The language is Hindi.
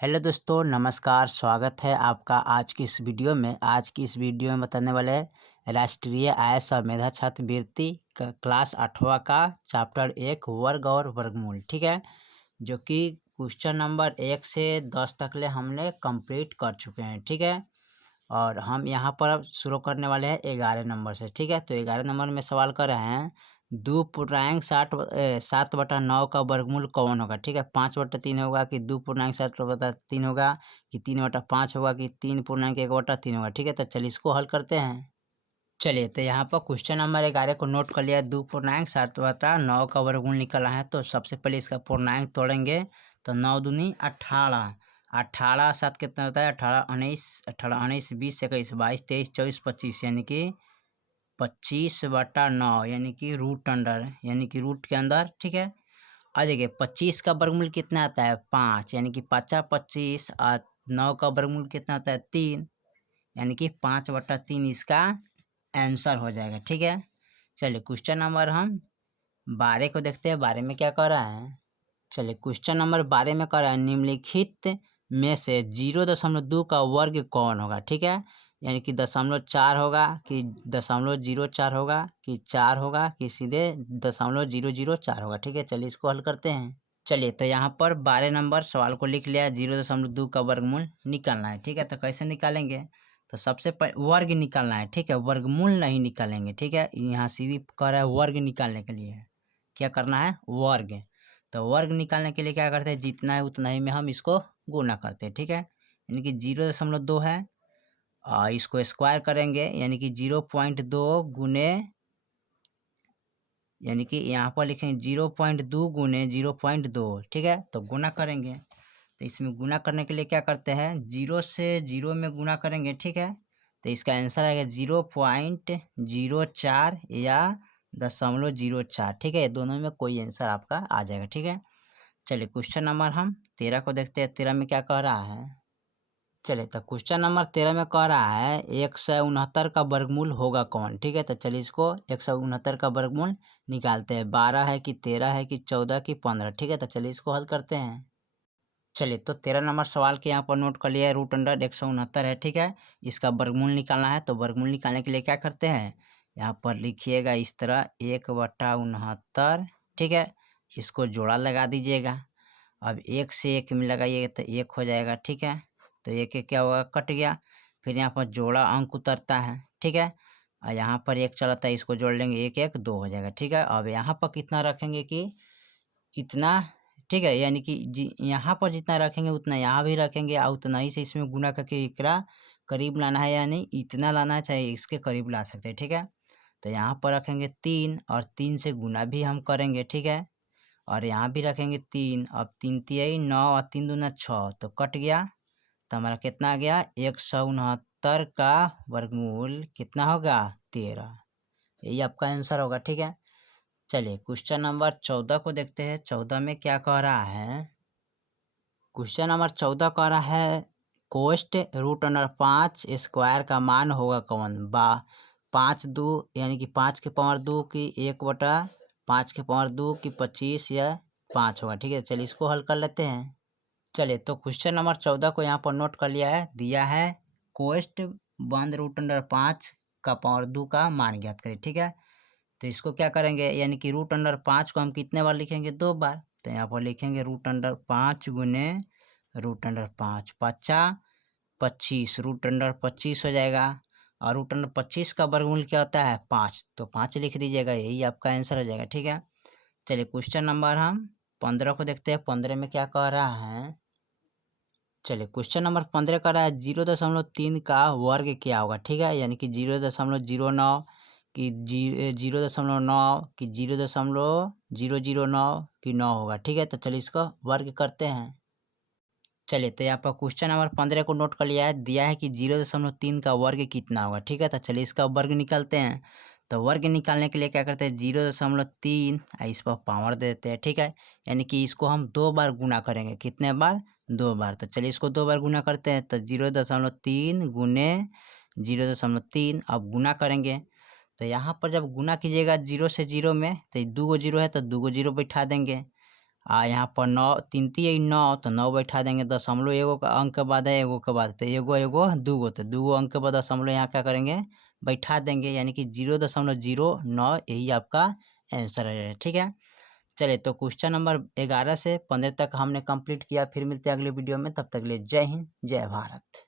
हेलो दोस्तों, नमस्कार। स्वागत है आपका आज की इस वीडियो में। आज की इस वीडियो में बताने वाले हैं राष्ट्रीय आय और मेधा छात्रवृत्ति क्लास 8वां का चैप्टर 1 वर्ग और वर्गमूल। ठीक है, जो कि क्वेश्चन नंबर 1 से 10 तक ले हमने कंप्लीट कर चुके हैं। ठीक है, और हम यहाँ पर अब शुरू करने वाले हैं 11 नंबर से। ठीक है, तो 11 नंबर में सवाल कर रहे हैं 2.7/9 का वर्गमूल कौन होगा। ठीक है, 5/3 होगा कि 2.7/3 होगा कि 3/5 होगा कि 3.1/3 होगा। ठीक है, तो चलिए इसको हल करते हैं। चलिए, तो यहाँ पर क्वेश्चन नंबर 11 को नोट कर लिया। 2.7/9 का वर्गमूल निकला है, तो सबसे पहले इसका पूर्णांक तोड़ेंगे। तो 9 दूनी 18, 18 7 कितना होता है, 18 19 20 21 22 23 24 25, यानी कि 25/9, यानी कि रूट अंडर, यानी कि रूट के अंदर। ठीक है, और देखिए 25 का वर्गमूल कितना आता है, 5, यानी कि 5×25, और 9 का वर्गमूल कितना आता है, 3, यानी कि 5/3 इसका आंसर हो जाएगा। ठीक है, चलिए क्वेश्चन नंबर हम 12 को देखते हैं। 12 में क्या कर रहा है, चलिए क्वेश्चन नंबर 12 में कर रहा है निम्नलिखित में से 0.2 का वर्ग कौन होगा। ठीक है, यानी कि 0.4 होगा कि 0.04 होगा कि 4 होगा कि सीधे 0.004 होगा। ठीक है, चलिए इसको हल करते हैं। चलिए, तो यहाँ पर 12 नंबर सवाल को लिख लिया। 0.2 का वर्गमूल निकालना है। ठीक है, तो कैसे निकालेंगे, तो सबसे वर्ग निकालना है। ठीक है, वर्गमूल नहीं निकालेंगे। ठीक है, यहाँ सीधी कह रहा है वर्ग निकालने के लिए क्या करना है, वर्ग। तो वर्ग निकालने के लिए क्या करते हैं, जितना है उतना ही में हम इसको गुना करते हैं। ठीक है, यानी कि 0.2 है, इसको स्क्वायर करेंगे, यानी कि 0.2 गुने, यानी कि यहाँ पर लिखेंगे 0.2 गुने 0.2। ठीक है, तो गुना करेंगे। तो इसमें गुना करने के लिए क्या करते हैं, 0 से 0 में गुना करेंगे। ठीक है, तो इसका आंसर आएगा 0.04 या 0.04। ठीक है, दोनों में कोई आंसर आपका आ जाएगा। ठीक है, चलिए क्वेश्चन नंबर हम 13 को देखते हैं। 13 में क्या कह रहा है, चलिए तो क्वेश्चन नंबर 13 में कह रहा है 169 का वर्गमूल होगा कौन। ठीक है, तो चलिए इसको 169 का वर्गमूल निकालते हैं। 12 है कि 13 है कि 14 कि 15। ठीक है, तो चलिए इसको हल करते हैं। चलिए, तो 13 नंबर सवाल के यहाँ पर नोट कर लिया है, रूट अंडर 169 है। ठीक है, इसका वर्गमूल निकालना है। तो वर्गमूल निकालने के लिए क्या करते हैं, यहाँ पर लिखिएगा इस तरह 1/69। ठीक है, इसको जोड़ा लगा दीजिएगा। अब 1 से 1 में लगाइएगा तो 1 हो जाएगा। ठीक है, तो 1 1 क्या होगा, कट गया। फिर यहाँ पर जोड़ा अंक उतरता है। ठीक है, और यहाँ पर 1 चलाता है, इसको जोड़ लेंगे, 1 1 2 हो जाएगा। ठीक है, अब यहाँ पर कितना रखेंगे कि इतना। ठीक है, यानी कि यहाँ पर जितना रखेंगे उतना यहाँ भी रखेंगे, और उतना ही से इसमें गुना करके एकरा करीब लाना है, यानी इतना लाना है, चाहे इसके करीब ला सकते हैं। ठीक है, तो यहाँ पर रखेंगे 3, और 3 से गुना भी हम करेंगे। ठीक है, और यहाँ भी रखेंगे 3। अब 3 3 9 और 3 दूना 6, तो कट गया। तो हमारा कितना आ गया, 169 का वर्गमूल कितना होगा, 13। यही आपका आंसर होगा। ठीक है, चलिए क्वेश्चन नंबर 14 को देखते हैं। 14 में क्या कह रहा है, क्वेश्चन नंबर 14 कह रहा है कोष्ट रूट अंडर 5 स्क्वायर का मान होगा कौन। 5×2 यानी कि 5 के पावर 2 की 1/5 के पावर 2 की 25 या 5 होगा। ठीक है, चलिए इसको हल कर लेते हैं। चलिए, तो क्वेश्चन नंबर 14 को यहाँ पर नोट कर लिया है। दिया है कोष्ट बंद रूट अंडर 5 का पावर 2 का मान ज्ञात करें। ठीक है, तो इसको क्या करेंगे, यानी कि रूट अंडर 5 को हम कितने बार लिखेंगे, 2 बार। तो यहाँ पर लिखेंगे रूट अंडर 5 गुने रूट अंडर 5, 5×5 रूट अंडर 25 हो जाएगा। और रूट अंडर 25 का वर्गमूल क्या होता है, 5, तो 5 लिख दीजिएगा, यही आपका आंसर हो जाएगा। ठीक है, चलिए क्वेश्चन नंबर हम 15 को देखते हैं। 15 में क्या कह रहा है, चलिए क्वेश्चन नंबर 15 का रहा है 0.3 का वर्ग क्या होगा। ठीक है, यानी कि 0.09 कि 0.9 कि 0.009 कि 9 होगा। ठीक है, तो चलिए इसको वर्ग करते हैं। चलिए, तो यहाँ पर क्वेश्चन नंबर 15 को नोट कर लिया है। दिया है कि 0.3 का वर्ग कितना होगा। ठीक है, तो चलिए इसका वर्ग निकालते हैं। तो वर्ग निकालने के लिए क्या करते हैं, 0.3 इस पर पावर दे देते हैं। ठीक है, यानी कि इसको हम 2 बार गुना करेंगे, कितने बार, 2 बार। तो चलिए इसको 2 बार गुना करते हैं। तो 0.3 गुने 0.3, अब गुना करेंगे। तो यहाँ पर जब गुना कीजिएगा 0 से 0 में, तो 2 गो 0 है तो 2 गो 0 बैठा देंगे। यहाँ पर 9 3 3 9 तो 9 बैठा देंगे, दशमलव एगो का अंक के बाद है, एगो के बाद, तो एगो एगो दूगो, तो दूगो अंक के बाद दशमलव यहाँ क्या करेंगे बैठा देंगे, यानी कि 0.09 यही आपका आंसर है। ठीक है, चलिए तो क्वेश्चन नंबर 11 से 15 तक हमने कंप्लीट किया। फिर मिलते हैं अगले वीडियो में, तब तक के लिए जय हिंद जय भारत।